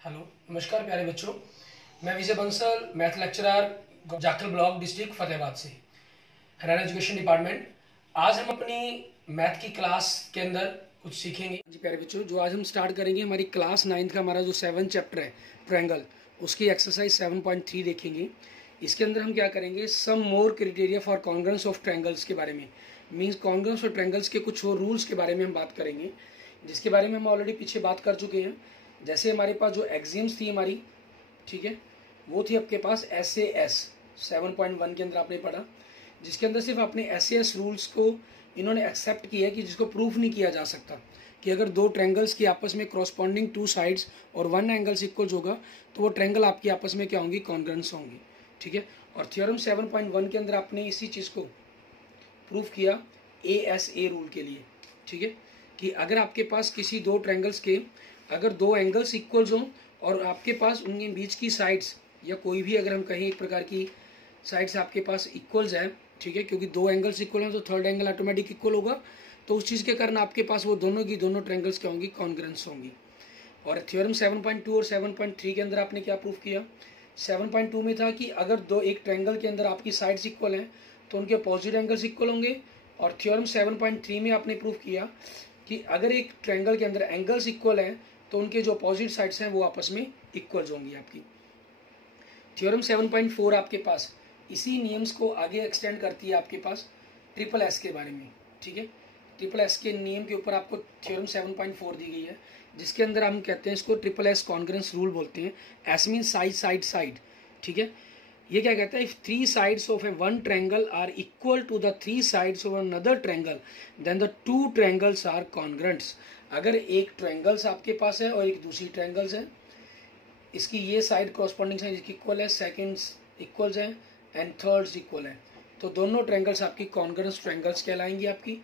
Hello, नमस्कार प्यारे बच्चों। मैं Vijay Bansal, math lecturer, Jakhal block, district Fatehabad से, हरियाणा एजुकेशन डिपार्टमेंट। आज हम अपनी मैथ की क्लास के अंदर कुछ सीखेंगे। जी प्यारे बच्चों, जो आज हम स्टार्ट करेंगे हमारी क्लास 9th का हमारा जो 7th चैप्टर है ट्रायंगल, उसकी एक्सरसाइज 7.3 देखेंगे। इसके अंदर हम क्या करेंगे, some more criteria for congruence of triangles के बारे में, मीन्स कॉन्ग्रुएंस और ट्रायंगल्स के कुछ और रूल्स के बारे में हम बात करेंगे, जिसके बारे में हम ऑलरेडी पीछे बात कर चुके हैं। जैसे हमारे पास जो एग्जीम्स थी हमारी, ठीक है, वो थी आपके पास SAS 7.1 के अंदर आपने पढ़ा, जिसके अंदर सिर्फ अपने SAS रूल्स को इन्होंने एक्सेप्ट किया है कि जिसको प्रूफ नहीं किया जा सकता कि अगर दो ट्रायंगल्स की आपस में कॉरस्पॉन्डिंग टू साइड्स और वन एंगल्स इक्वल्स होगा तो वो ट्रायंगल आपकी आपस में क्या होंगी, कॉन्ग्रुएंस होंगी। ठीक है, और थ्योरम 7.1 के अंदर आपने इसी चीज़ को प्रूफ किया ASA रूल के लिए। ठीक है, कि अगर आपके पास किसी दो ट्रायंगल्स के अगर दो एंगल्स इक्वल्स हों और आपके पास उनके बीच की साइड्स या कोई भी अगर हम कहें एक प्रकार की साइड्स आपके पास इक्वल्स है, ठीक है, क्योंकि दो एंगल्स इक्वल हैं तो थर्ड एंगल ऑटोमेटिक इक्वल होगा, तो उस चीज़ के कारण आपके पास वो दोनों की दोनों ट्रायंगल्स क्या होंगी, कॉन्ग्रुएंस होंगी। और थ्योरम 7.2 और 7.3 के अंदर आपने क्या प्रूफ किया, 7.2 में था कि अगर दो एक ट्रायंगल के अंदर आपकी साइड्स इक्वल हैं तो उनके अपोजिट एंगल्स इक्वल होंगे। और थ्योरम 7.3 में आपने प्रूफ किया कि अगर एक ट्रायंगल के अंदर एंगल्स इक्वल हैं तो उनके जो अपोजिट साइड्स हैं वो आपस में इक्वल्स होंगी आपकी। थ्योरम 7.4 आपके पास इसी नियम्स को आगे एक्सटेंड करती है आपके पास ट्रिपल एस के बारे में। ठीक है, ट्रिपल एस के नियम के ऊपर आपको थ्योरम 7.4 दी गई है, जिसके अंदर हम कहते हैं इसको ट्रिपल एस कॉन्ग्रुएंस रूल बोलते हैं। S mean side side side. ठीक है, ये क्या कहता है, if three sides of a one triangle are equal to the three sides of another triangle then the two triangles are congruents. अगर एक ट्रायंगल्स आपके पास है और एक दूसरी ट्रायंगल्स है, इसकी ये साइड कॉरस्पॉन्डिंग साइड इक्वल है, सेकंड्स इक्वल्स हैं एंड थर्ड्स इक्वल है, तो दोनों ट्रायंगल्स आपकी कॉन्ग्रुएंस ट्रायंगल्स कहलाएंगी आपकी।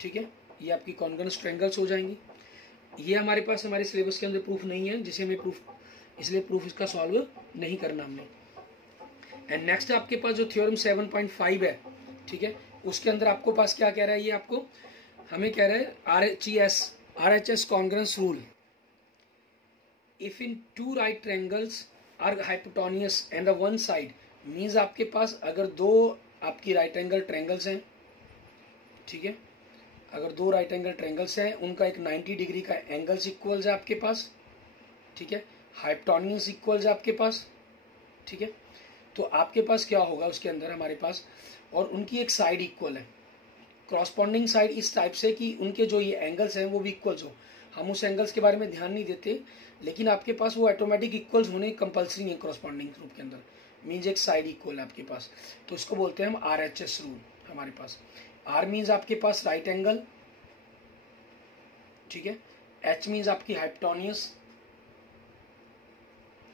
ठीक है, ये आपकी कॉन्ग्रुएंस ट्रायंगल्स हो जाएंगी। ये हमारे पास हमारे सिलेबस के अंदर प्रूफ नहीं है, जिसे हमें प्रूफ इसलिए प्रूफ इसका सॉल्व नहीं करना हमने। एंड नेक्स्ट आपके पास जो थ्योरम 7.5 है, ठीक है, उसके अंदर आपको पास क्या कह रहा है, ये आपको हमें कह रहा है RHS congruence rule. If in two right triangles are hypotenuse and the one side, means आपके पास अगर दो आपकी राइट एंगल ट्रायंगल्स हैं, ठीक है, अगर दो राइट एंगल ट्रायंगल्स हैं उनका एक 90 डिग्री का एंगल्स इक्वल्स है आपके पास, ठीक है, हाइपोटेन्यूस इक्वल्स है आपके पास, ठीक है, तो आपके पास क्या होगा उसके अंदर हमारे पास, और उनकी एक साइड इक्वल है, क्रॉसपॉन्डिंग साइड इस टाइप से कि उनके जो ये एंगल्स हैं वो भी इक्वल्स हो। हम उस एंगल्स के बारे में ध्यान नहीं देते, लेकिन आपके पास वो ऑटोमेटिक इक्वल्स होने कंपलसरी है क्रॉसपॉन्डिंग ग्रुप के अंदर, मीन्स एक साइड इक्वल है आपके पास, तो इसको बोलते हैं हम RHS रूल। हमारे पास R मीन्स आपके पास राइट एंगल, ठीक है, H मीन्स आपकी हाइपोटेन्यूस,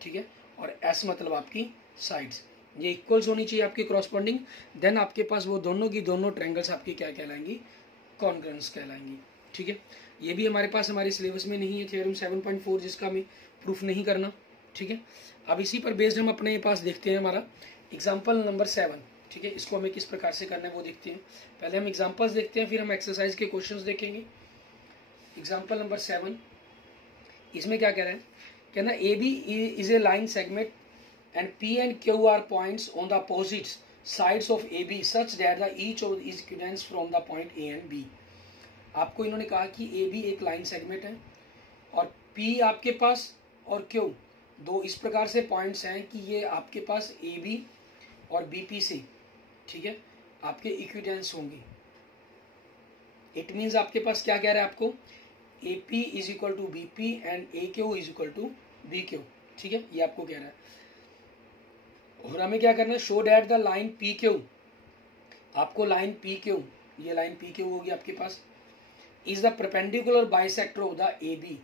ठीक है, और S मतलब आपकी साइड्स, ये इक्वल्स होनी चाहिए आपकी क्रॉसपॉन्डिंग, देन आपके पास वो दोनों की दोनों ट्रायंगल्स आपकी क्या कहलाएंगी, कॉन्ग्रुएंस कहलाएंगी। ठीक है, ये भी हमारे पास हमारे सिलेबस में नहीं है थ्योरम 7.4, जिसका हमें प्रूफ नहीं करना। ठीक है, अब इसी पर बेस्ड हम अपने पास देखते हैं हमारा एग्जाम्पल नंबर 7। ठीक है, इसको हमें किस प्रकार से करना है वो देखते हैं। पहले हम एग्जाम्पल्स देखते हैं, फिर हम एक्सरसाइज के क्वेश्चन देखेंगे। एग्जाम्पल नंबर 7, इसमें क्या कह रहा है, कहना AB is a line segment and P and Q are points on the opposite sides of AB such that the each of is equivalent from the point A and B। आपको इन्होंने कहा कि AB एक line segment है और P आपके पास और Q दो इस प्रकार से पॉइंट्स हैं कि ये आपके पास AB और BP से, ठीक है, आपके इक्विवेलेंस होंगी। इट मीन्स आपके पास क्या कह रहा है आपको, AP is equal to BP and AQ is equal to BQ। ठीक है, ये आपको कह रहा है, और हमें क्या करना है, show that the line PQ, आपको लाइन PQ, ये लाइन PQ होगी आपके पास, is the perpendicular bisector of the AB,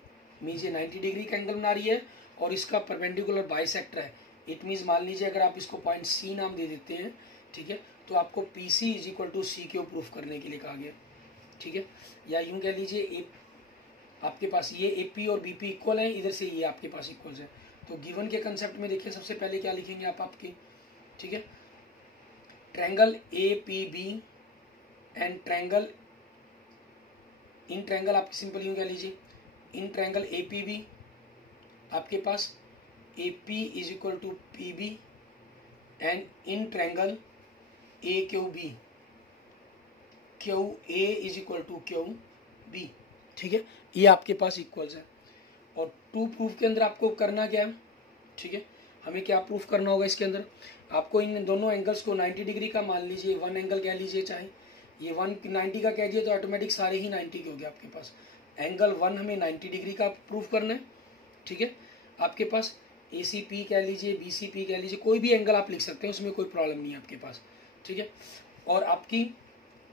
means ये 90 डिग्री का एंगल बना रही है और इसका परपेंडिकुलर बाइसेक्टर है। इट मीन्स मान लीजिए अगर आप इसको पॉइंट C नाम दे देते हैं, ठीक है, तो आपको PC is equal to CQ proof करने के लिए कहा गया। ठीक है, या यूं कह लीजिए आपके पास ये AP और BP इक्वल है, इधर से ये आपके पास इक्वल है, तो गिवन के कंसेप्ट में देखिए सबसे पहले क्या लिखेंगे आप आपके, ठीक है, triangle APB and triangle, in triangle आप सिंपल यूं कह लीजिए, इन ट्रायंगल APB आपके पास A P is equal to P B and in triangle A Q B Q A is equal to Q B. ठीक है, ये आपके पास इक्वल्स है। और टू प्रूफ के अंदर आपको करना क्या है, ठीक है, हमें क्या प्रूफ करना होगा इसके अंदर, आपको इन दोनों एंगल्स को 90 डिग्री का मान लीजिए, वन एंगल कह लीजिए, चाहे ये 190 का कह दिए तो ऑटोमेटिक सारे ही 90 के हो गए आपके पास। एंगल 1 हमें 90 डिग्री का प्रूफ करना है। ठीक है, आपके पास ए सी पी कह लीजिए, बी सी पी कह लीजिए, कोई भी एंगल आप लिख सकते हैं, उसमें कोई प्रॉब्लम नहीं है आपके पास। ठीक है, और आपकी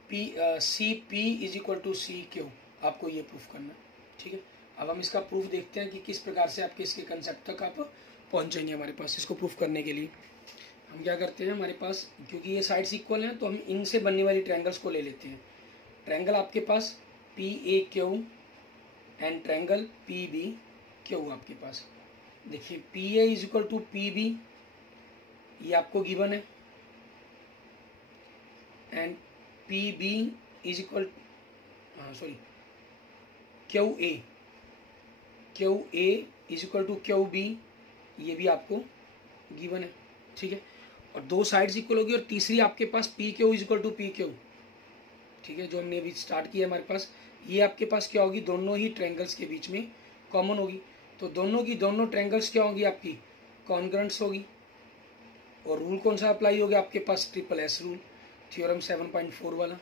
P C P is equal to C Q, आपको ये प्रूफ करना है। ठीक है, अब हम इसका प्रूफ देखते हैं कि किस प्रकार से आपके इसके कंसेप्ट तक आप पहुंचेंगे। हमारे पास इसको प्रूफ करने के लिए हम क्या करते हैं, हमारे पास क्योंकि ये साइड्स इक्वल हैं तो हम इनसे बनने वाली ट्रायंगल्स को ले लेते हैं। ट्रायंगल आपके पास P A Q and triangle P B Q आपके पास। देखिए P A is equal to P B, ये आपको गिवन है, and P B is equal Q A is equal to Q B, ये भी आपको गिवन है। ठीक है, और दो साइड्स इक्वल होगी, और तीसरी आपके पास P Q is equal to P Q. ठीक है, जो हमने अभी स्टार्ट किया हमारे पास, ये आपके पास क्या होगी, दोनों ही ट्रायंगल्स के बीच में कॉमन होगी। तो दोनों की दोनों ट्रायंगल्स क्या होगी, आपकी कॉन्ग्रुएंट्स होगी। और रूल कौन सा अप्लाई होगा आपके पास, ट्रिपल एस रूल, थ्योरम 7.4 वाला।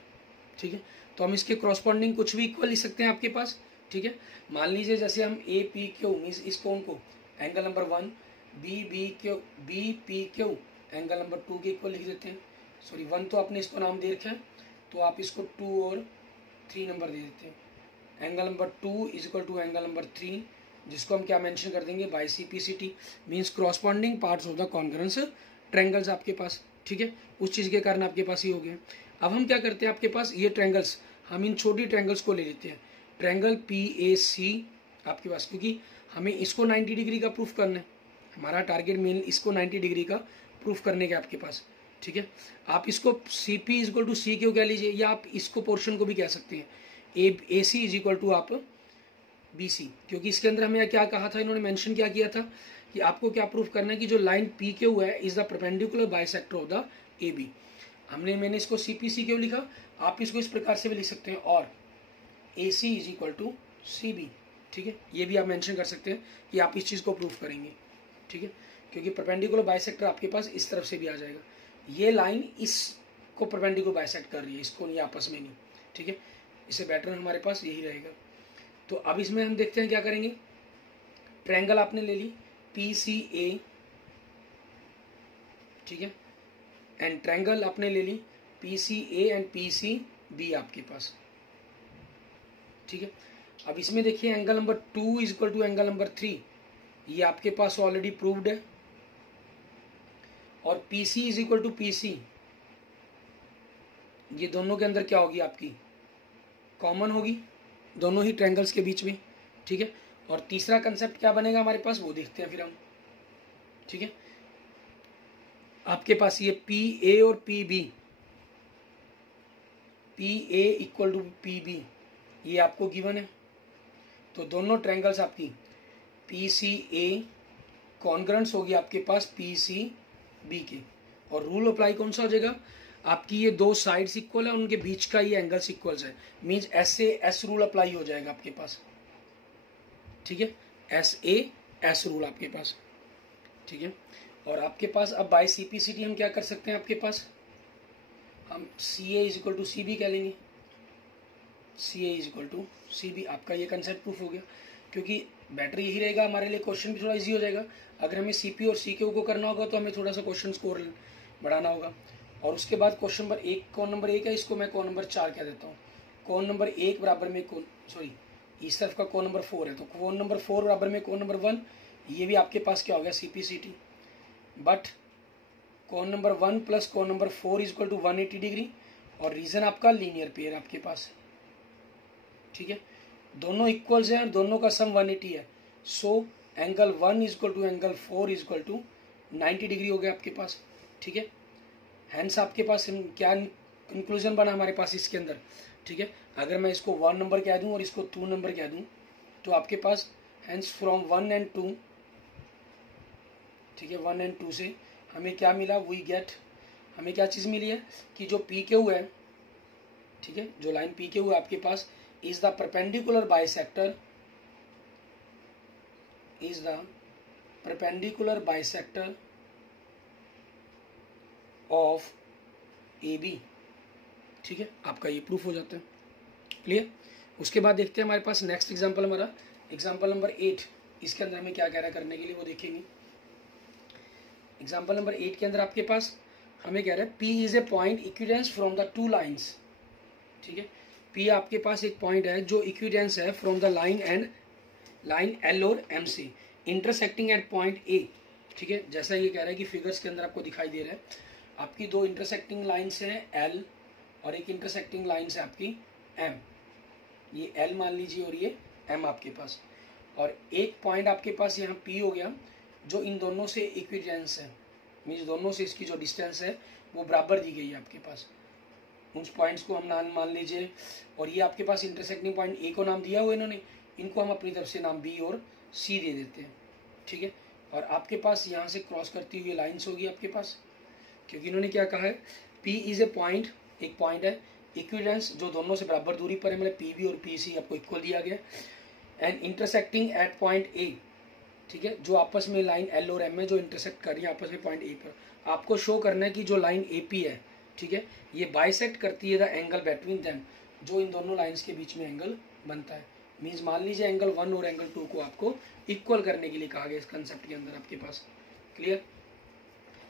ठीक है, तो हम इसके क्रॉसपॉन्डिंग कुछ भी इक्वल लिख सकते हैं आपके पास। ठीक है, मान लीजिए जैसे हम ए पी क्यू मीन्स इस कोण को angle number 1, B P Q angle number 2 के इक्वल लिख देते हैं। सॉरी 1 तो आपने इसको नाम दे रखा है, तो आप इसको 2 और 3 नंबर दे देते हैं। Angle number 2 is equal to angle number 3, जिसको हम क्या मेंशन कर देंगे, by C P C T, means corresponding parts of the congruence triangles आपके पास। ठीक है, उस चीज़ के कारण आपके पास ही हो गया। अब हम क्या करते हैं, आपके पास ये ट्रायंगल्स, हम इन छोटी ट्रायंगल्स को ले लेते हैं। ट्रायंगल पी ए सी आपके पास, क्योंकि हमें इसको 90 डिग्री का प्रूफ करना है, हमारा टारगेट मेन इसको 90 डिग्री का प्रूफ करने का आपके पास। ठीक है, आप इसको C P is equal to C Q कह लीजिए, या आप इसको पोर्शन को भी कह सकते हैं ए सी इज इक्वल टू आप बी सी, क्योंकि इसके अंदर हमें क्या कहा था, इन्होंने मेंशन क्या किया था कि आपको क्या प्रूफ करना है कि जो लाइन पी क्यू है is the perpendicular bisector of the A B. मैंने इसको सी पी सी क्यू लिखा, आप इसको इस प्रकार से भी लिख सकते हैं, और A C is equal to C B. ठीक है, ये भी आप मेंशन कर सकते हैं कि आप इस चीज़ को प्रूफ करेंगे। ठीक है, क्योंकि परपेंडिकुलर बाइसेक्टर आपके पास इस तरफ से भी आ जाएगा, ये लाइन इसको परपेंडिकुलर बाइसेक्ट कर रही है, इसको नहीं, आपस में नहीं। ठीक है, इससे बेटर हमारे पास यही रहेगा। तो अब इसमें हम देखते हैं क्या करेंगे। ट्रायंगल आपने ले ली पी सी ए, ठीक है, एंड ट्रायंगल आपने ले ली P C A and P C B आपके पास। ठीक है, अब इसमें देखिए angle number 2 is equal to angle number 3, ये आपके पास ऑलरेडी प्रूव्ड है। और P C is equal to P C, ये दोनों के अंदर क्या होगी, आपकी कॉमन होगी दोनों ही ट्रायंगल्स के बीच में। ठीक है, और तीसरा कंसेप्ट क्या बनेगा हमारे पास, वो देखते हैं फिर हम। ठीक है, आपके पास ये पी ए और P B, P A equal to P B, ये आपको गिवन है। तो दोनों ट्रायंगल्स आपकी पी सी ए कॉन्ग्रुएंट्स होगी आपके पास पी सी बी के, और रूल अप्लाई कौन सा हो जाएगा, आपकी ये दो साइड्स इक्वल है, उनके बीच का ये एंगल्स इक्वल्स है, means S A S rule apply हो जाएगा आपके पास। ठीक है, एस ए एस रूल आपके पास। ठीक है, और आपके पास अब by C P C T हम क्या कर सकते हैं, आपके पास हम C A is equal to C B कह लेंगे, C A is equal to C B. आपका ये कंसेप्ट प्रूफ हो गया, क्योंकि बेटर यही रहेगा हमारे लिए, क्वेश्चन भी थोड़ा इजी हो जाएगा। अगर हमें सी पी और सी क्यू को करना होगा तो हमें थोड़ा सा क्वेश्चन स्कोर बढ़ाना होगा। और उसके बाद क्वेश्चन नंबर 1, कौन नंबर 1 है, इसको मैं कौन नंबर 4 कह देता हूँ। कौन नंबर 1 बराबर में कौन, सॉरी इस तरफ का कौन नंबर 4 है, तो कौन नंबर 4 बराबर में कौन नंबर 1, ये भी आपके पास क्या हो गया, C P C T. But कौन नंबर 1 प्लस कौन number 4 is equal to 180 degree, और रीजन आपका लीनियर पेयर आपके पास। ठीक है, दोनों इक्वल्स हैं और दोनों का सम 180 है, so angle 1 is equal to angle 4 is equal to 90 degree हो गया आपके पास। ठीक है, हैंस आपके पास क्या कंक्लूजन बना हमारे पास इसके अंदर। ठीक है, अगर मैं इसको 1 नंबर कह दूं और इसको 2 नंबर कह दूं, तो आपके पास हैंस फ्रॉम 1 एंड 2 ठीक है, 1 एंड 2 से हमें क्या मिला, वी गेट, हमें क्या चीज़ मिली है कि जो पी क्यू है, ठीक है, जो लाइन पी क्यू है आपके पास, is the perpendicular bisector, is the perpendicular bisector of A B. ठीक है, आपका ये प्रूफ हो जाता है। क्लियर। उसके बाद देखते हैं हमारे पास नेक्स्ट एग्जांपल, हमारा एग्जांपल नंबर 8। इसके अंदर हमें क्या कह रहा है करने के लिए वो देखेंगे। एग्जांपल नंबर 8 के अंदर आपके पास हमें कह रहा है P is a point equidistant from the two lines. ठीक है, P आपके पास एक पॉइंट है जो इक्विडेंस है from the line and line L और M से इंटरसेक्टिंग एट पॉइंट A। ठीक है, जैसा ये कह रहा है कि फिगर्स के अंदर आपको दिखाई दे रहा है, आपकी दो इंटरसेक्टिंग लाइन्स हैं L और एक इंटरसेक्टिंग लाइन्स है आपकी M। ये L मान लीजिए और ये M आपके पास, और एक पॉइंट आपके पास यहाँ P हो गया जो इन दोनों से इक्विडेंस है, मीन्स दोनों से इसकी जो डिस्टेंस है वो बराबर दी गई है आपके पास। उन पॉइंट्स को हम नाम मान लीजिए, और ये आपके पास इंटरसेक्टिंग पॉइंट ए को नाम दिया हुआ इन्होंने, इनको हम अपनी तरफ से नाम बी और सी दे देते हैं। ठीक है, और आपके पास यहाँ से क्रॉस करती हुई लाइन्स होगी आपके पास, क्योंकि इन्होंने क्या कहा है, पी इज ए पॉइंट, एक पॉइंट है इक्विडेंस जो दोनों से बराबर दूरी पर है, मतलब पी बी और पी सी आपको इक्वल दिया गया, and intersecting at point A. ठीक है, जो आपस में लाइन एल और एम है जो इंटरसेक्ट कर रही है आपस में पॉइंट ए पर। आपको शो करना है कि जो लाइन ए पी है, ठीक है, ये बाइसेक्ट करती है द एंगल बिटवीन देम, जो इन दोनों लाइंस के बीच में एंगल बनता है। मीन्स मान लीजिए एंगल 1 और एंगल 2 को आपको इक्वल करने के लिए कहा गया इस कंसेप्ट के अंदर आपके पास। क्लियर।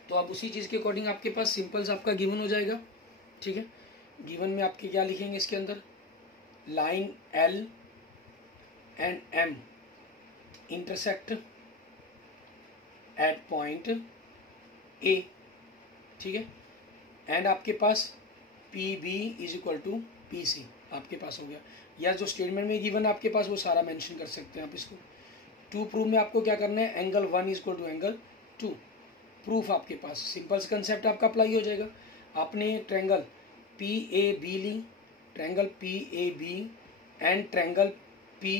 तो अब उसी चीज़ के अकॉर्डिंग आपके पास सिंपल सा आपका गिवन हो जाएगा। ठीक है, गिवन में आपके क्या लिखेंगे इसके अंदर, line L and M intersect at point A. ठीक है, एंड आपके पास P B is equal to P C आपके पास हो गया, या जो स्टेटमेंट में गिवन आपके पास वो सारा मेंशन कर सकते हैं आप इसको। टू प्रूफ में आपको क्या करना है, angle 1 is equal to angle 2। Proof आपके पास सिंपल कंसेप्ट आपका अप्लाई हो जाएगा। आपने ट्रायंगल पी ए बी ली, triangle P A B and triangle P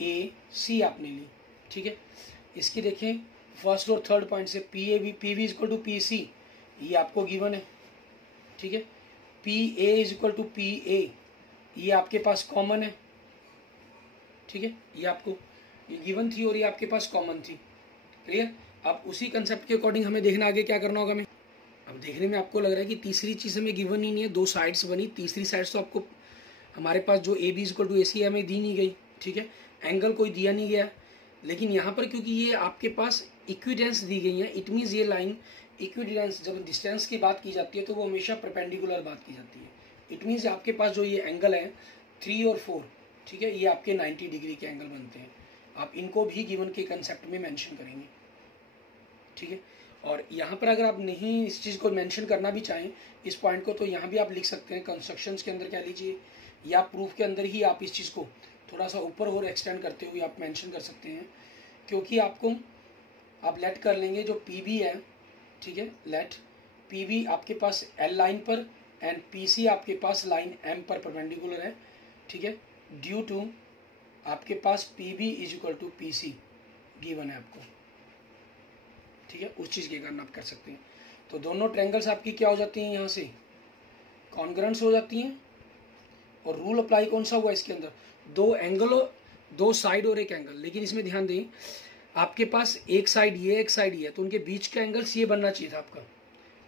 A C आपने ली। ठीक है, इसकी देखें फर्स्ट और थर्ड पॉइंट से P A B is equal to P C, ये आपको गिवन है। ठीक है, P A is equal to P A, ये आपके पास कॉमन है। ठीक है, ये आपको ये गिवन थी और ये आपके पास कॉमन थी। क्लियर। अब उसी कंसेप्ट के अकॉर्डिंग हमें देखना आगे क्या करना होगा हमें। अब देखने में आपको लग रहा है कि तीसरी चीज़ हमें गिवन ही नहीं है, दो साइड्स बनी, तीसरी साइड्स तो आपको हमारे पास जो A B is equal to A C हमें दी नहीं गई। ठीक है, एंगल कोई दिया नहीं गया, लेकिन यहाँ पर क्योंकि ये आपके पास इक्विडेंस दी गई है, इट मीन्स ये लाइन इक्विडेंस, जब डिस्टेंस की बात की जाती है तो वो हमेशा परपेंडिकुलर बात की जाती है। इट मीन्स आपके पास जो ये एंगल है 3 और 4, ठीक है, ये आपके 90 डिग्री के एंगल बनते हैं। आप इनको भी गिवन के कंसेप्ट में मेंशन करेंगे। ठीक है, और यहाँ पर अगर आप नहीं इस चीज़ को मेंशन करना भी चाहें इस पॉइंट को, तो यहाँ भी आप लिख सकते हैं, कंस्ट्रक्शंस के अंदर कह लीजिए या प्रूफ के अंदर ही आप इस चीज़ को थोड़ा सा ऊपर और एक्सटेंड करते हुए आप मेंशन कर सकते हैं। क्योंकि आपको आप लेट कर लेंगे जो पी बी है, ठीक है, लेट पी बी आपके पास एल लाइन पर एंड पी सी आपके पास लाइन एम पर परपेंडिकुलर है। ठीक है, ड्यू टू आपके पास P B is equal to P C given है आपको। ठीक है, उस चीज़ के कारण आप कर सकते हैं। तो दोनों ट्रायंगल्स आपकी क्या हो जाती हैं, यहाँ से कॉन्ग्रुएंस हो जाती हैं। और रूल अप्लाई कौन सा हुआ इसके अंदर, दो एंगल, दो साइड और एक एंगल, लेकिन इसमें ध्यान दें आपके पास एक साइड ये एक साइड ये, तो उनके बीच का एंगल्स ये बनना चाहिए था आपका,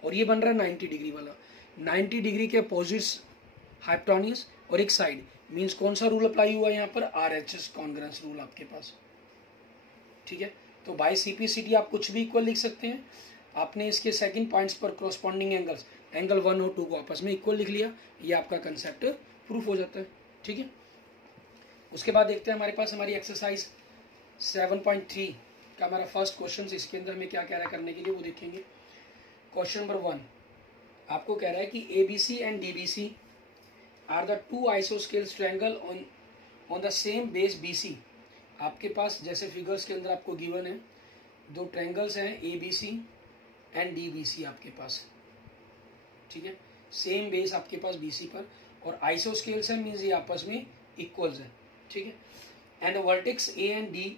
और ये बन रहा है 90 डिग्री वाला। 90 डिग्री के अपोजिट्स हाइपोटेन्यूज और एक साइड, मीन्स कौन सा रूल अप्लाई हुआ यहाँ पर, RHS कॉन्ग्रुएंस रूल आपके पास। ठीक है, तो बाय CP/CD आप कुछ भी इक्वल लिख सकते हैं। आपने इसके सेकंड पॉइंट्स पर कोरस्पॉन्डिंग एंगल्स, एंगल 1 और 2 को आपस में इक्वल लिख लिया, ये आपका कंसेप्ट प्रूफ हो जाता है। ठीक है, उसके बाद देखते हैं हमारे पास हमारी एक्सरसाइज 7.3 का हमारा फर्स्ट क्वेश्चन। इसके अंदर हमें क्या कह रहा है करने के लिए वो देखेंगे। क्वेश्चन नंबर 1 आपको कह रहा है कि ABC and DBC are the two isosceles triangle on the same base BC। आपके पास जैसे फिगर्स के अंदर आपको गिवन है, दो ट्रायंगल्स हैं ABC एंड DBC आपके पास। ठीक है, सेम बेस आपके पास BC पर, और आइसोस्केल्स है, मीन्स ये आपस में इक्वल्स है। ठीक है, and vertex A and D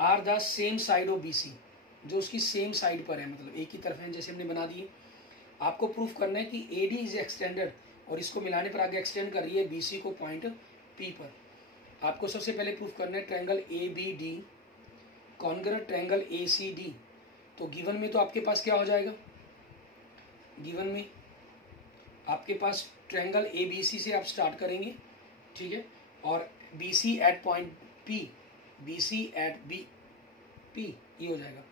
are the same side of BC। जो उसकी सेम साइड पर है, मतलब एक ही तरफ है, जैसे हमने बना दिए। आपको प्रूफ करना है कि ए डी इज एक्सटेंडेड और इसको मिलाने पर आगे एक्सटेंड कर रही है बी सी को पॉइंट पी पर। आपको सबसे पहले प्रूफ करना है triangle A B D congruent triangle A C D. तो गिवन में तो आपके पास क्या हो जाएगा, गिवन में आपके पास ट्रायंगल ए बी सी से आप स्टार्ट करेंगे, ठीक है, और B C at point P, B C at B P, ये हो जाएगा।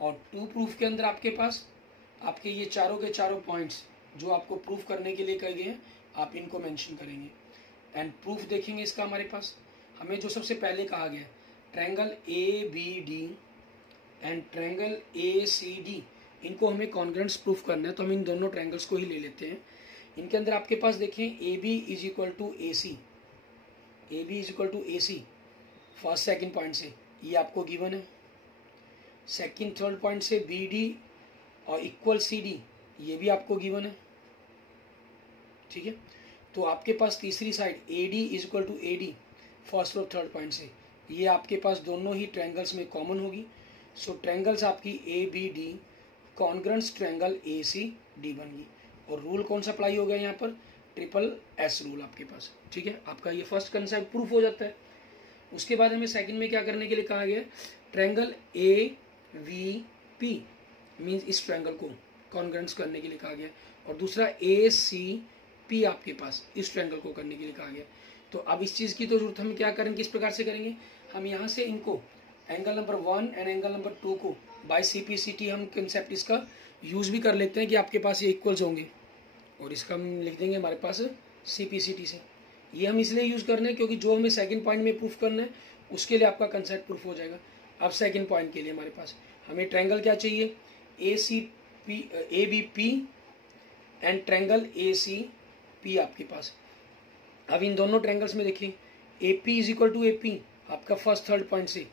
और टू प्रूफ के अंदर आपके पास आपके ये चारों के चारों पॉइंट्स जो आपको प्रूफ करने के लिए कहे गए हैं, आप इनको मेंशन करेंगे। एंड प्रूफ देखेंगे इसका, हमारे पास हमें जो सबसे पहले कहा गया triangle A B D and triangle A C D, इनको हमें कॉन्ग्रुएंस प्रूफ करना है, तो हम इन दोनों ट्रायंगल्स को ही ले लेते हैं। इनके अंदर आपके पास देखें A B is equal to A C, A B is equal to A C first second point से, ये आपको गिवन है। सेकेंड थर्ड पॉइंट से बी डी और इक्वल सी डी, ये भी आपको गिवन है, ठीक है। तो आपके पास तीसरी side A D is equal to A D first और थर्ड पॉइंट से, ये आपके पास दोनों ही ट्रायंगल्स में कॉमन होगी। सो ट्रायंगल्स आपकी A B D congruent triangle A C D बन गई। और रूल कौन सा अप्लाई हो गया यहाँ पर, ट्रिपल एस रूल आपके पास, ठीक है। आपका ये फर्स्ट कंसेप्ट प्रूफ हो जाता है। उसके बाद हमें सेकंड में क्या करने के लिए कहा गया, triangle A V P means इस ट्रायंगल को कॉन्ग्रुएंट करने के लिए कहा गया, और दूसरा ए सी पी आपके पास इस ट्रायंगल को करने के लिए कहा गया। तो अब इस चीज़ की तो जरूरत हम क्या करेंगे, किस प्रकार से करेंगे, हम यहाँ से इनको angle number 1 and angle number 2 को by C P C T हम कंसेप्ट इसका यूज़ भी कर लेते हैं कि आपके पास ये इक्वल्स होंगे, और इसका हम लिख देंगे हमारे पास सी पी सी टी से। ये हम इसलिए यूज़ करना है क्योंकि जो हमें सेकंड पॉइंट में प्रूफ करना है उसके लिए आपका कंसेप्ट प्रूफ हो जाएगा। अब सेकंड पॉइंट के लिए हमारे पास हमें ट्रायंगल क्या चाहिए, A C P A B P and triangle A C P आपके पास। अब इन दोनों ट्रायंगल्स में देखिए A P is equal to A P आपका फर्स्ट थर्ड पॉइंट से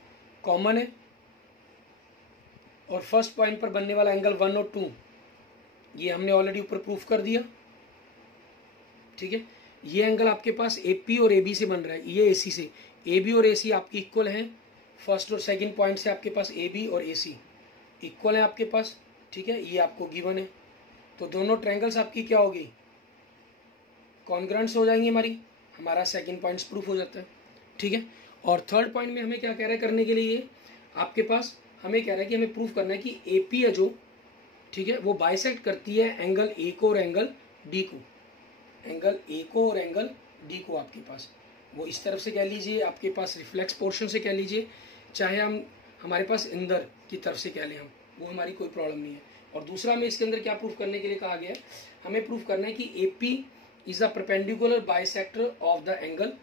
कॉमन है, और फर्स्ट पॉइंट पर बनने वाला एंगल 1 और 2 ये हमने ऑलरेडी ऊपर प्रूफ कर दिया, ठीक है। ये एंगल आपके पास ए पी और ए बी से बन रहा है, ये ए सी से, ए बी और ए सी आपकी इक्वल हैं, फर्स्ट और सेकंड पॉइंट से आपके पास ए बी और ए सी इक्वल है आपके पास, ठीक है, ये आपको गिवन है। तो दोनों ट्रायंगल्स आपकी क्या होगी, कॉन्ग्रुएंट्स हो जाएंगी हमारी, हमारा सेकंड पॉइंट्स प्रूफ हो जाता है, ठीक है। और थर्ड पॉइंट में हमें क्या कह रहा है करने के लिए, आपके पास हमें कह रहा है कि हमें प्रूफ करना है कि ए पी है जो, ठीक है, वो बाइसेक्ट करती है एंगल ए को और एंगल डी को, एंगल ए को और एंगल डी को आपके पास, वो इस तरफ से कह लीजिए, आपके पास रिफ्लेक्स पोर्शन से कह लीजिए, चाहे हम हमारे पास इंदर की तरफ से कह लें हम, वो हमारी कोई प्रॉब्लम नहीं है। और दूसरा हमें इसके अंदर क्या प्रूफ करने के लिए कहा गया है, हमें प्रूफ करना है कि A P is the perpendicular bisector of the angle,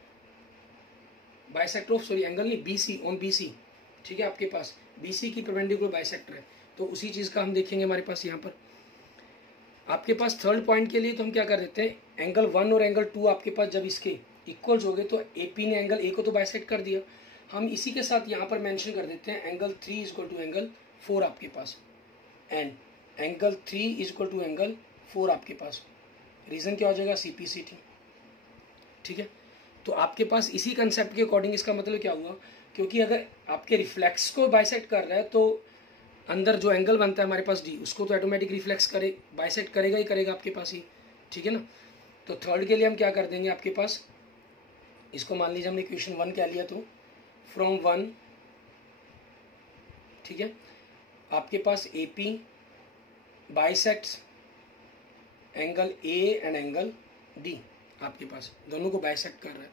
bisector of sorry angle नहीं B C on B C, ठीक है, आपके पास बी सी की परपेंडिकुलर बाइसेक्टर है। तो उसी चीज़ का हम देखेंगे हमारे पास यहाँ पर। आपके पास थर्ड पॉइंट के लिए तो हम क्या कर देते हैं, एंगल 1 और एंगल 2 आपके पास जब इसके इक्वल्स हो गए तो ए पी ने एंगल ए को तो बाइसेक्ट कर दिया, हम इसी के साथ यहाँ पर मेंशन कर देते हैं angle 3 is equal to angle 4 आपके पास, and angle 3 is equal to angle 4 आपके पास। रीजन क्या हो जाएगा, सी पी सी टी, ठीक है। तो आपके पास इसी कंसेप्ट के अकॉर्डिंग इसका मतलब क्या हुआ, क्योंकि अगर आपके रिफ्लेक्स को बाइसेक्ट कर रहा है तो अंदर जो एंगल बनता है हमारे पास डी, उसको तो ऑटोमेटिक रिफ्लेक्स करे बाइसेक्ट करेगा ही करेगा आपके पास ही, ठीक है ना। तो थर्ड के लिए हम क्या कर देंगे, आपके पास इसको मान लीजिए हमने इक्वेशन 1 क्या लिया, तो फ्रॉम 1, ठीक है, आपके पास A P bisects angle A and angle D, आपके पास दोनों को बाइसेक्ट कर रहा है,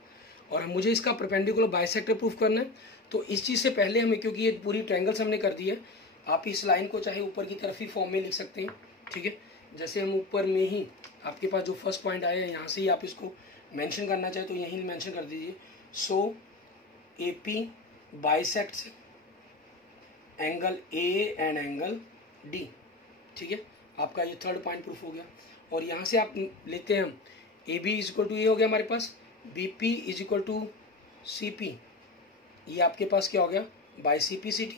और मुझे इसका परपेंडिकुलर बाइसेक्टर प्रूफ करना है। तो इस चीज़ से पहले हमें, क्योंकि ये पूरी ट्रायंगल्स हमने कर दी है, आप इस लाइन को चाहे ऊपर की तरफ ही फॉर्म में लिख सकते हैं, ठीक है। जैसे हम ऊपर में ही आपके पास जो फर्स्ट पॉइंट आया है यहाँ से ही आप इसको मेंशन करना चाहे तो यहीं मेंशन कर दीजिए। So A P bisects angle A and angle D, ठीक है, आपका ये थर्ड पॉइंट प्रूफ हो गया। और यहाँ से आप लेते हैं हम A B is equal to ये हो गया हमारे पास, B P is equal to C P, ये आपके पास क्या हो गया by C P C T.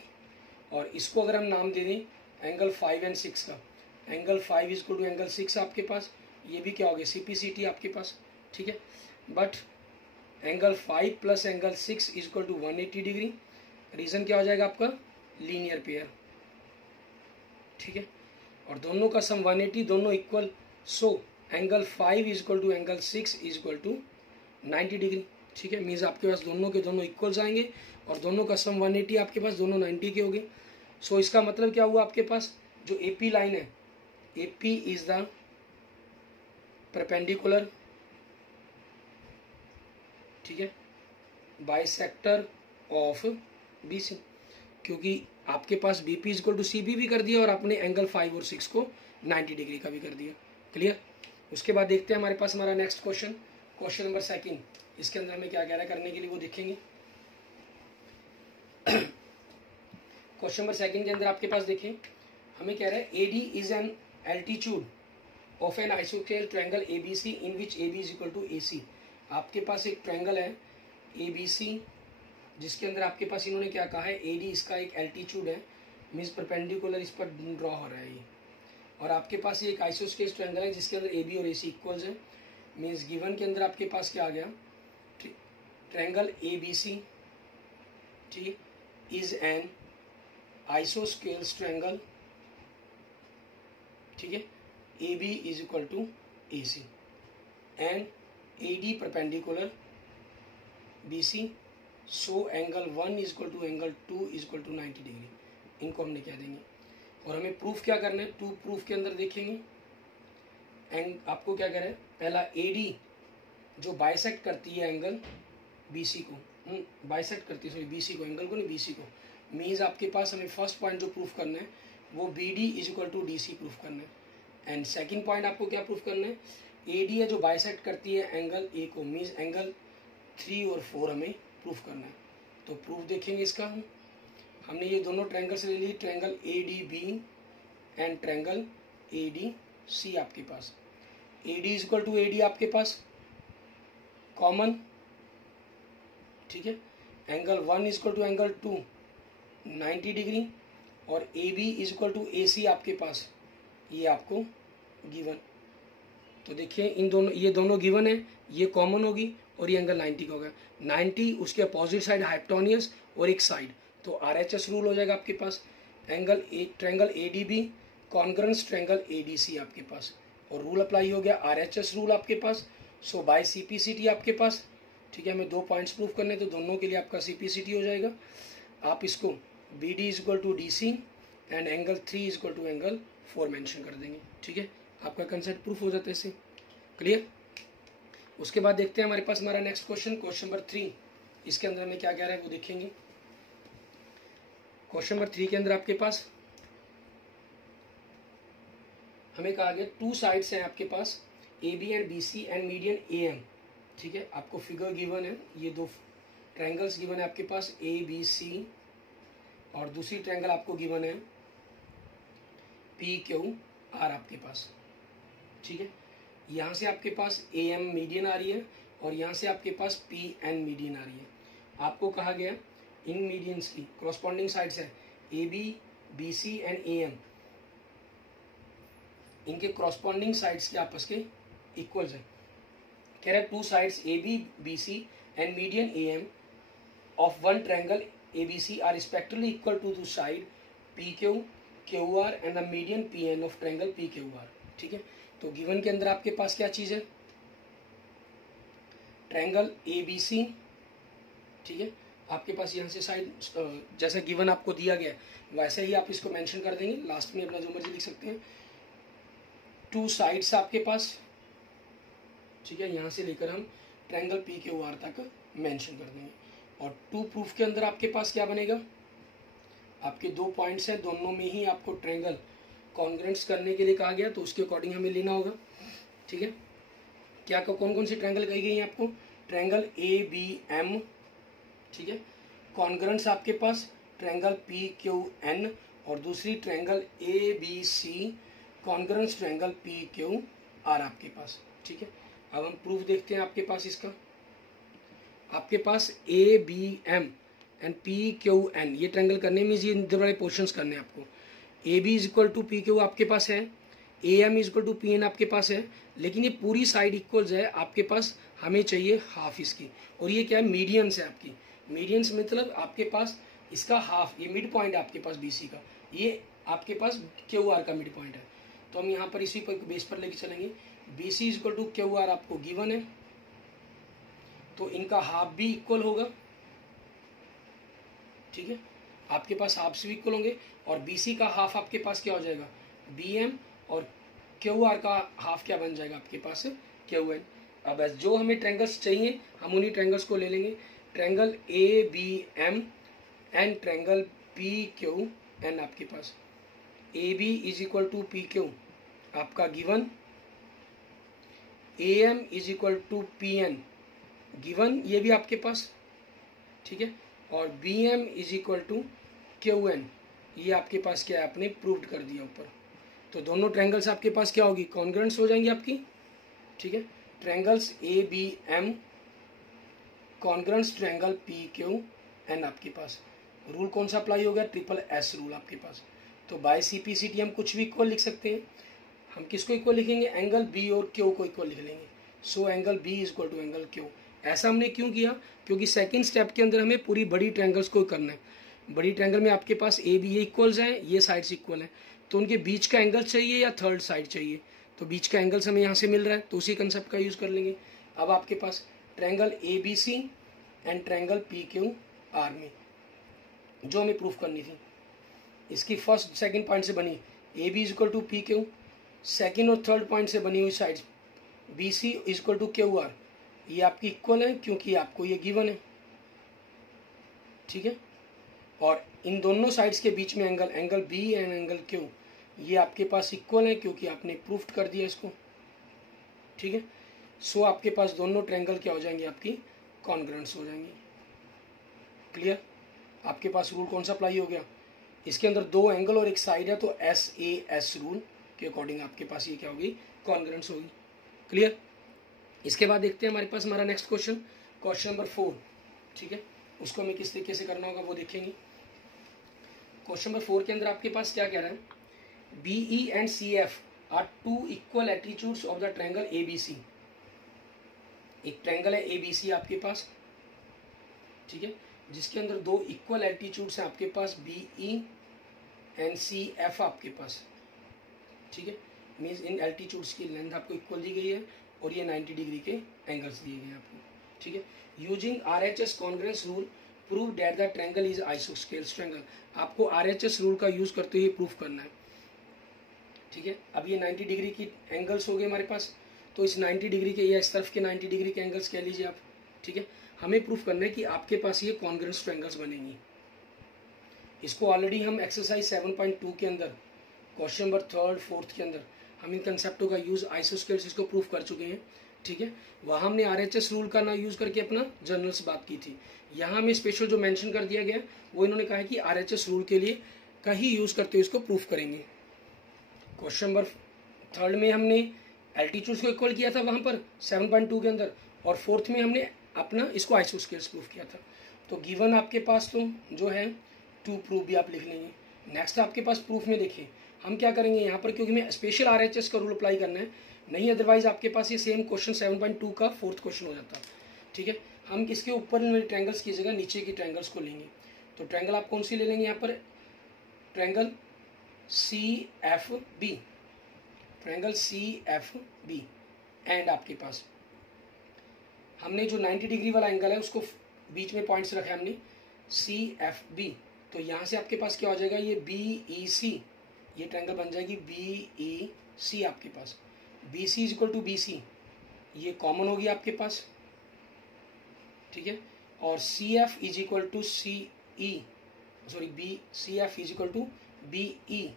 और इसको अगर हम नाम दे दें एंगल 5 एंड 6 का, angle 5 is equal to angle 6 आपके पास, ये भी क्या हो गया सी पी सी टी आपके पास, ठीक है। But angle 5 plus angle 6 is equal to 180 degree, reason क्या हो जाएगा आपका लीनियर पेयर, ठीक है, और दोनों का सम 180, दोनों equal, so angle 5 is equal to angle 6 is equal to 90 degree. ठीक है, मीन्स आपके पास दोनों के दोनों इक्वल्स आएंगे और दोनों का सम 180 आपके पास, दोनों 90 के हो गए। सो इसका मतलब क्या हुआ, आपके पास जो AP लाइन है, AP इज द परपेंडिकुलर, ठीक है, बाइसेक्टर ऑफ BC, क्योंकि आपके पास BP is equal to CB भी कर दिया और आपने एंगल 5 और 6 को 90 डिग्री का भी कर दिया। क्लियर। उसके बाद देखते हैं हमारे पास हमारा नेक्स्ट क्वेश्चन, क्वेश्चन नंबर 2। इसके अंदर हमें क्या कह रहा है करने के लिए वो देखेंगे। क्वेश्चन नंबर 2 के अंदर आपके पास देखें, हमें कह रहा है AD is an altitude of an आइसोस्केल triangle ABC in which AB is equal to AC। आपके पास एक ट्रायंगल है ABC जिसके अंदर आपके पास इन्होंने क्या कहा है, AD इसका एक एल्टीट्यूड है, मीन्स परपेंडिकुलर इस पर ड्रॉ हो रहा है ये, और आपके पास ये एक आइसोस्केल ट्रायंगल है जिसके अंदर AB और AC इक्वल्स है। मीन्स गिवन के अंदर आपके पास क्या आ गया, ट्रायंगल ABC, ठीक है, इज एन आइसोस्केल्स ट्रायंगल, ठीक है, AB is equal to AC and AD perpendicular BC, so angle 1 is equal to angle 2 is equal to 90 degree. इनको हमने क्या देंगे, और हमें प्रूफ क्या करना है, टू प्रूफ के अंदर देखेंगे। एंड आपको क्या करें, पहला AD जो बाइसेक्ट करती है एंगल BC को, बाइसेक्ट करती है, सॉरी BC को, एंगल को नहीं BC को, मीन्स आपके पास हमें फर्स्ट पॉइंट जो प्रूफ करना है वो BD is equal to DC proof करना है। एंड सेकंड पॉइंट आपको क्या प्रूफ करना है, AD है जो बाइसेक्ट करती है एंगल A को, मीन्स एंगल 3 और 4 हमें प्रूफ करना है। तो प्रूफ देखेंगे इसका हमने ये दोनों ट्रायंगल से ले ली, triangle ADB and triangle ADC। आपके पास AD is equal to AD आपके पास कॉमन, ठीक है, angle 1 is equal to angle 2 90 degree, और AB is equal to AC आपके पास, ये आपको गिवन। तो देखिए इन दोनों, ये दोनों गिवन है, ये कॉमन होगी और ये एंगल 90 का होगा। 90 उसके अपोजिट साइड हाइपोटेन्यूज और एक साइड, तो RHS रूल हो जाएगा आपके पास। Triangle ADB congruence triangle ADC आपके पास, और रूल अप्लाई हो गया RHS रूल आपके पास। सो बाय CPCT आपके पास, ठीक है, हमें 2 पॉइंट्स प्रूफ करने, तो दोनों के लिए आपका CPCT हो जाएगा। आप इसको BD is equal to DC and angle 3 is equal to angle 4 mention कर देंगे। ठीक है, आपका कंसेप्ट प्रूफ हो जाता है इससे। क्लियर। उसके बाद देखते हैं हमारे पास हमारा नेक्स्ट क्वेश्चन, क्वेश्चन नंबर 3। इसके अंदर हमें क्या कह रहा है वो देखेंगे। क्वेश्चन नंबर 3 के अंदर आपके पास हमें कहा गया 2 साइड्स हैं आपके पास AB and BC and median AM। ठीक है, आपको फिगर गिवन है, ये 2 ट्रायंगल्स गिवन है आपके पास ABC, और दूसरी ट्रायंगल आपको गिवन है PQR आपके पास। ठीक है, यहाँ से आपके पास AM मीडियन आ रही है और यहाँ से आपके पास PN मीडियन आ रही है। आपको कहा गया इन मीडियंस की क्रॉसपॉन्डिंग साइड्स है AB, BC एंड AM, इनके क्रॉसपॉन्डिंग साइड्स के आपस के इक्वल्स है। कह रहा है 2 sides AB, BC and median AM of one triangle ABC are respectively equal to the side PQ, QR and the median PN of triangle PQR। ठीक है, तो गिवन के अंदर आपके पास क्या चीज है, ट्रायंगल ABC। ठीक है, आपके पास यहाँ से साइड जैसा गिवन आपको दिया गया है वैसे ही आप इसको मेंशन कर देंगे, लास्ट में अपना जो मर्जी लिख सकते हैं। 2 साइड्स आपके पास, ठीक है, यहाँ से लेकर हम ट्रायंगल PQR तक मेंशन कर देंगे। और 2 प्रूफ के अंदर आपके पास क्या बनेगा, आपके 2 पॉइंट्स हैं, दोनों में ही आपको ट्रायंगल कॉन्ग्रुएंट्स करने के लिए कहा गया, तो उसके अकॉर्डिंग हमें लेना होगा। ठीक है, क्या कौन कौन सी ट्रायंगल कही गई है आपको, ट्रायंगल ABM। ठीक है, कॉन्ग्रुएंट्स आपके पास ट्रायंगल PQN, और दूसरी triangle ABC congruents triangle PQR आपके पास। ठीक है, अब हम प्रूफ देखते हैं आपके पास इसका। आपके पास ABM एंड PQN ये ट्रायंगल करने में ये इधर वाले पोर्शंस करने हैं आपको। AB is equal to PQ आपके पास है, AM is equal to PN आपके पास है, लेकिन ये पूरी साइड इक्वल्स है आपके पास, हमें चाहिए हाफ इसकी। और ये क्या है, मीडियंस है आपकी। मीडियंस मतलब आपके पास इसका हाफ, ये मिड पॉइंट आपके पास BC का, ये आपके पास QR का मिड पॉइंट है। तो हम यहाँ पर इसी पर बेस पर लेके चलेंगे। BC इक्वल टू QR आपको गिवन है, तो इनका हाफ भी इक्वल होगा, ठीक है, आपके पास हाफ भी इक्वल होंगे। और BC का हाफ आपके पास क्या हो जाएगा, BM, और QR का हाफ क्या बन जाएगा आपके पास, QN। अब जो हमें ट्रायंगल्स चाहिए हम उन्हीं ट्रायंगल्स को ले लेंगे। Triangle ABM and triangle PQN आपके पास। AB is equal to PQ आपका given, AM is equal to PN given, ये भी आपके पास, ठीक है, और BM is equal to QN, ये आपके पास क्या है, आपने प्रूव्ड कर दिया ऊपर। तो दोनों ट्रायंगल्स आपके पास क्या होगी, कॉन्ग्रुएंट्स हो जाएंगी आपकी, ठीक है। Triangles ABM congruents triangle PQN आपके पास। रूल कौन सा अप्लाई हो गया, SSS रूल आपके पास। तो बाय CPCT हम कुछ भी इक्वल लिख सकते हैं। हम किसको इक्वल लिखेंगे, एंगल B और Q को इक्वल लिख लेंगे। So angle B is equal to angle Q। ऐसा हमने क्यों किया, क्योंकि सेकंड स्टेप के अंदर हमें पूरी बड़ी ट्रायंगल्स को करना है। बड़ी ट्रायंगल में आपके पास AB इक्वल्स हैं, ये साइड्स इक्वल हैं, तो उनके बीच का एंगल चाहिए या थर्ड साइड चाहिए, तो बीच का एंगल्स हमें यहाँ से मिल रहा है, तो उसी कंसेप्ट का यूज़ कर लेंगे। अब आपके पास triangle ABC and triangle PQR में जो हमें प्रूफ करनी थी, इसकी फर्स्ट सेकंड पॉइंट से बनी AB is equal to PQ, second और थर्ड पॉइंट से बनी हुई sides BC is equal to QR, ये आपकी इक्वल है क्योंकि आपको ये गिवन है, ठीक है। और इन दोनों साइड्स के बीच में angle B and angle Q ये आपके पास इक्वल है क्योंकि आपने प्रूफ कर दिया इसको, ठीक है। सो आपके पास दोनों ट्रायंगल क्या हो जाएंगे, आपकी कॉन्ग्रुएंट्स हो जाएंगे। क्लियर, आपके पास रूल कौन सा अप्लाई हो गया, इसके अंदर दो एंगल और एक साइड है, तो SAS रूल के अकॉर्डिंग आपके पास ये क्या होगी, कॉन्ग्रुएंट्स होगी। क्लियर, इसके बाद देखते हैं हमारे पास हमारा नेक्स्ट क्वेश्चन, क्वेश्चन नंबर 4, ठीक है। उसको हमें किस तरीके से करना होगा वो देखेंगे। क्वेश्चन नंबर 4 के अंदर आपके पास क्या कह रहा है, BE and CF are two equal altitudes of the triangle ABC। एक ट्रायंगल है ABC आपके पास, ठीक है, जिसके अंदर दो इक्वल एटीट्यूड्स हैं आपके पास, BE एंड CF आपके पास, ठीक है। मीन्स इन एल्टीट्यूड्स की लेंथ आपको इक्वल दी गई है और ये 90 डिग्री के एंगल्स दिए गए हैं आपको, ठीक है। Using RHS congruence rule prove that the triangle is isosceles triangle. आपको RHS रूल का यूज करते हुए प्रूफ करना है, ठीक है। अब ये 90 डिग्री की एंगल्स हो गए हमारे पास, तो इस 90 डिग्री के या इस तरफ के 90 डिग्री के एंगल्स कह लीजिए आप, ठीक है। हमें प्रूफ करना है कि आपके पास ये कॉन्ग्रुएंस ट्रायंगल्स बनेंगी। इसको ऑलरेडी हम एक्सरसाइज 7.2 के अंदर क्वेश्चन नंबर 3, 4 के अंदर हम इन कंसेप्टों का यूज आइसोस्केल्स इसको प्रूफ कर चुके हैं, ठीक है। वहाँ हमने RHS रूल का ना यूज करके अपना जनरल्स बात की थी। यहाँ हमें स्पेशल जो मेंशन कर दिया गया वो इन्होंने कहा है कि RHS रूल के लिए का ही यूज करते हुए इसको प्रूफ करेंगे। क्वेश्चन नंबर 3 में हमने एल्टीट्यूड्स को इक्वल किया था वहाँ पर 7.2 के अंदर, और 4th में हमने अपना इसको आइसोस्केल्स प्रूफ किया था। तो गिवन आपके पास तो जो है टू प्रूफ भी आप लिख लेंगे। नेक्स्ट आपके पास प्रूफ में देखिए हम क्या करेंगे यहाँ पर, क्योंकि हमें स्पेशल RHS का रूल अप्लाई करना है, नहीं अदरवाइज आपके पास ये सेम क्वेश्चन 7.2 का 4th क्वेश्चन हो जाता है, ठीक है। हम किसके ऊपर ट्रायंगल्स की जगह नीचे की ट्रायंगल्स को लेंगे। तो ट्रायंगल आप कौन सी ले लेंगे यहाँ पर, triangle CFB, triangle CFB and आपके पास हमने जो 90 डिग्री वाला एंगल है उसको बीच में पॉइंट्स रखा है हमने CFB। तो यहाँ से आपके पास क्या हो जाएगा, ये BEC, ये ट्रायंगल बन जाएगी BEC आपके पास। BC is equal to BC, ये कॉमन होगी आपके पास, ठीक है। और CF is equal to CF is equal to BE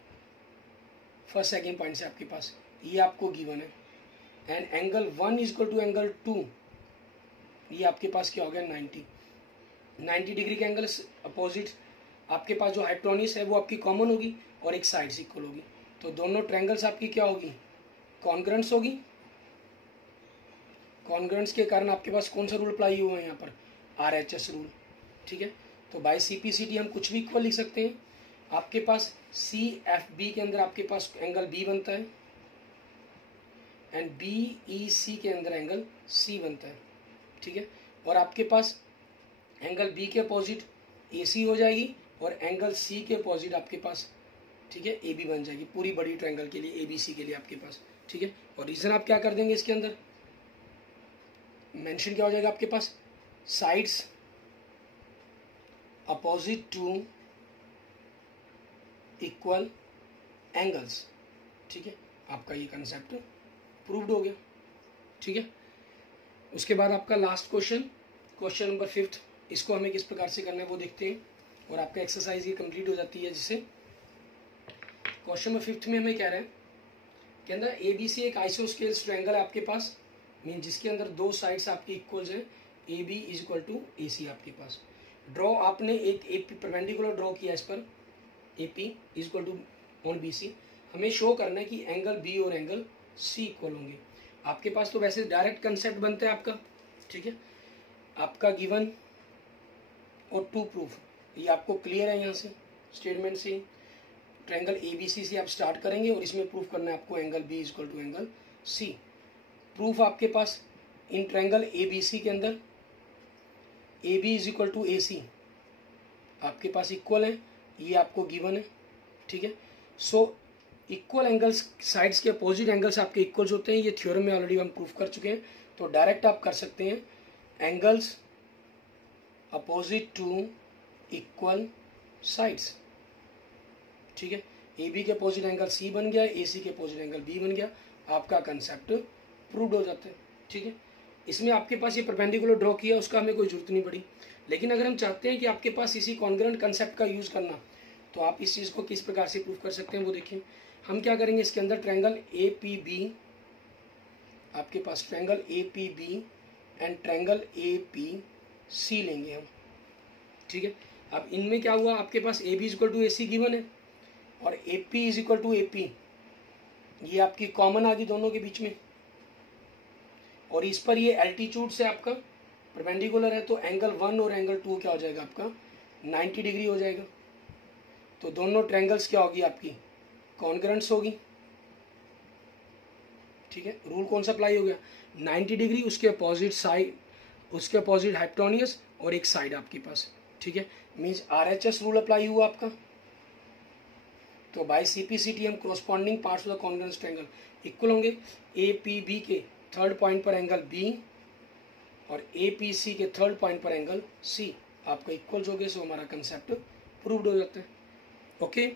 first second point से आपके पास, ये आपको गिवन है। And angle 1 is equal to angle 2, ये आपके पास क्या हो गया, 90 डिग्री के एंगल अपोजिट आपके पास जो हाइपोटेन्यूज है वो आपकी कॉमन होगी और एक साइड से इक्वल होगी। तो दोनों ट्रायंगल्स आपकी क्या होगी, कॉन्ग्रुएंट्स होगी। कॉन्ग्रुएंट्स के कारण आपके पास कौन सा रूल अप्लाई हुआ है यहाँ पर, RHS रूल, ठीक है। तो बाय CPCT हम कुछ भी इक्वल लिख सकते हैं। आपके पास CFB के अंदर आपके पास एंगल B बनता है एंड BEC के अंदर एंगल C बनता है, ठीक है। और आपके पास एंगल B के अपोजिट AC हो जाएगी और एंगल सी के अपोजिट आपके पास, ठीक है, ए बी बन जाएगी पूरी बड़ी ट्रायंगल के लिए, ए बी सी के लिए आपके पास, ठीक है। और रीजन आप क्या कर देंगे इसके अंदर मेंशन क्या हो जाएगा आपके पास, sides opposite to equal angles, ठीक है। आपका ये कंसेप्ट प्रूव्ड हो गया, ठीक है। उसके बाद आपका लास्ट क्वेश्चन, क्वेश्चन नंबर 5, इसको हमें किस प्रकार से करना है वो देखते हैं और आपका एक्सरसाइज ये कंप्लीट हो जाती है। जिससे क्वेश्चन नंबर 5 में हमें कह रहे हैं कि अंदर ए बी सी एक आइसोस्केल्स ट्रायंगल है आपके पास, मीन जिसके अंदर दो साइड्स आपकी इक्वल्स हैं, A B is equal to A C आपके पास। ड्रॉ आपने एक ए पी परपेंडिकुलर ड्रॉ किया इस पर, A P is equal to on B C. हमें शो करना है कि एंगल बी और एंगल सी इक्वल होंगे। आपके पास तो वैसे डायरेक्ट कंसेप्ट बनता है आपका, ठीक है। आपका गिवन और टू प्रूफ ये आपको क्लियर है यहाँ से स्टेटमेंट से। ट्रायंगल ए बी सी से आप स्टार्ट करेंगे और इसमें प्रूफ करना है आपको angle B is equal to angle C. Proof आपके पास in triangle A B C के अंदर A B is equal to A C आपके पास इक्वल है, ये आपको गिवन है, ठीक है। सो इक्वल एंगल्स, साइड्स के अपोजिट एंगल्स आपके इक्वल्स होते हैं, ये थ्योरम में ऑलरेडी हम प्रूफ कर चुके हैं। तो डायरेक्ट आप कर सकते हैं angles opposite to equal sides, ठीक है। ए बी के अपोजिट एंगल सी बन गया, ए सी के अपोजिट एंगल बी बन गया, आपका कंसेप्ट प्रूव्ड हो जाता है, ठीक है। इसमें आपके पास ये परपेंडिकुलर ड्रॉ किया, उसका हमें कोई जरूरत नहीं पड़ी। लेकिन अगर हम चाहते हैं कि आपके पास इसी कॉन्ग्रुएंट कंसेप्ट का यूज करना, तो आप इस चीज़ को किस प्रकार से प्रूव कर सकते हैं वो देखिए। हम क्या करेंगे, इसके अंदर ट्रायंगल ए पी बी, आपके पास triangle A P B and triangle A P C लेंगे हम, ठीक है। अब इनमें क्या हुआ, आपके पास A B is equal to A C given है और A P is equal to A P, ये आपकी कॉमन आ गई दोनों के बीच में। और इस पर ये एल्टीट्यूड से आपका परपेंडिकुलर है, तो एंगल 1 और एंगल 2 क्या हो जाएगा आपका 90 डिग्री हो जाएगा। तो दोनों ट्रायंगल्स क्या होगी आपकी कॉन्ग्रुएंट्स होगी, ठीक है। रूल कौन सा अप्लाई हो गया, 90 डिग्री, उसके अपोजिट साइड, उसके अपोजिट हाइपोटेन्यूज और एक साइड आपके पास, ठीक है। मीन्स RHS रूल अप्लाई हुआ आपका। तो बाय CPCT हम corresponding parts of the congruent triangle equal होंगे। APB के थर्ड पॉइंट पर एंगल B और APC के थर्ड पॉइंट पर एंगल C आपका इक्वल्स हो गए, सो हमारा कंसेप्ट प्रूव्ड हो जाता है। Okay,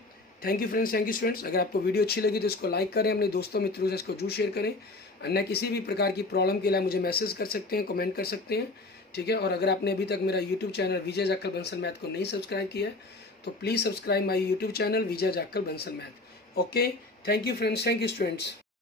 thank you friends, thank you students. अगर आपको वीडियो अच्छी लगी तो इसको लाइक करें, अपने दोस्तों मित्रों से इसको जरूर शेयर करें। अन्य किसी भी प्रकार की प्रॉब्लम के लिए मुझे मैसेज कर सकते हैं, कमेंट कर सकते हैं, ठीक है। और अगर आपने अभी तक मेरा यूट्यूब चैनल विजय जाखल बंसल मैथ को नहीं सब्सक्राइब किया है तो please subscribe my YouTube channel Vijay Jakhal Bansal math. Okay, thank you friends, thank you students.